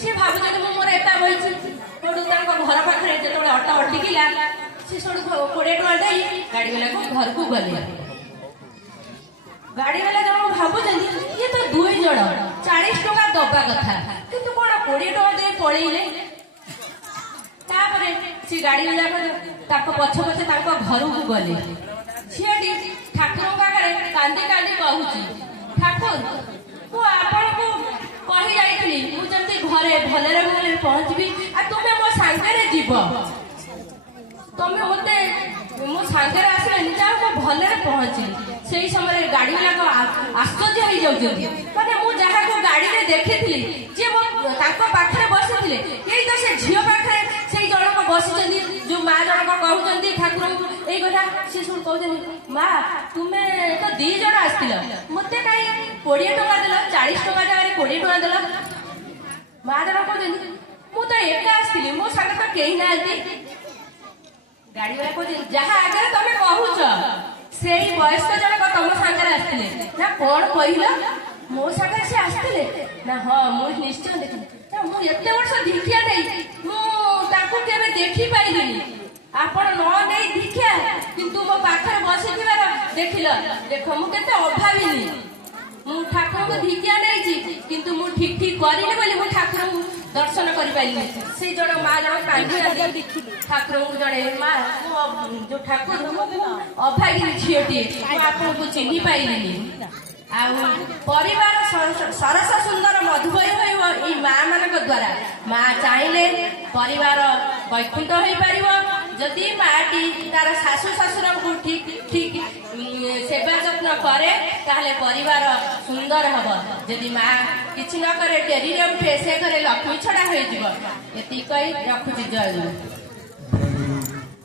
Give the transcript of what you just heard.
सी भावुँ मोर एटा बही घर पाखे जो अटो अटकिला सी सब 20 टଙ୍କା दे गाड़ी वाला को घर को गले गाड़ी वाला जन भावुँ ये तो 2 जन 40 टଙ୍କା दबा कथा किंतु कौन 20 टଙ୍କା दे पलैले सी गाड़ी वाला पछ पछे घर को गले झीटी ठाकुर आगे कांदी कांदी कहूँ ठाकुर मु आपण को कही जाइली मुझे घरे भलरे भलरे पहुँचबी आ तुमे मो सांगे जीव तुम मत मो सांगे आसलानी जा मो भलरे पहुँचली से समय गाड़ी वाला आश्चर्य हो जाऊँ मैंने मुझे गाड़ी में देखी जी मो पाखे बसी यही तो से झील पाखे से जनक बसी जो माँ जनक कहते ठाकुर यही कथा सी सब कहते माँ तुम्हें तो 2 जन आसतिल मत कहीं 20 टଙ୍କା देल 40 टଙ୍କା जगह 20 टଙ୍କା देल माँ जनक कहते मुझे एका आसती मो सागर तो कहीं ना गाड़ी वाला कहते जहाँ आगे तुम कहूच से वयस्क जनक तुम सागर आसते ना कौन कहल मो सागर से आसते ना हाँ मुझे निश्चय देखी मुझे वर्ष दीक्षा नहीं मुझे देखी पाइली आपण न दीक्षा किंतु मो पाखे बसी देखिल देख मुझे अभाविनी मु ठाकुर को दीक्षा नहीं किंतु मु ठीक ठीक करिले बोली मु ठाकुर को दर्शन कर पाइली से जन माँ जन कांदी ठाकुर को जड़े माँ जो ठाकुर अभागिनी झीटी आपन को चिन्ह पाइली परिवार सरस सुंदर मधुमय हो माँ मान द्वारा माँ चाहिए परिवार वैकुंठ हो पार जदि माटी तार शाशु शशुर को ठीक ठीक सेवा जत्न करे ताहले परिवार सुंदर हम जदि माँ किसी न करे डेरी उठे से घरे लक्ष्मी छड़ा हो रखुची जय।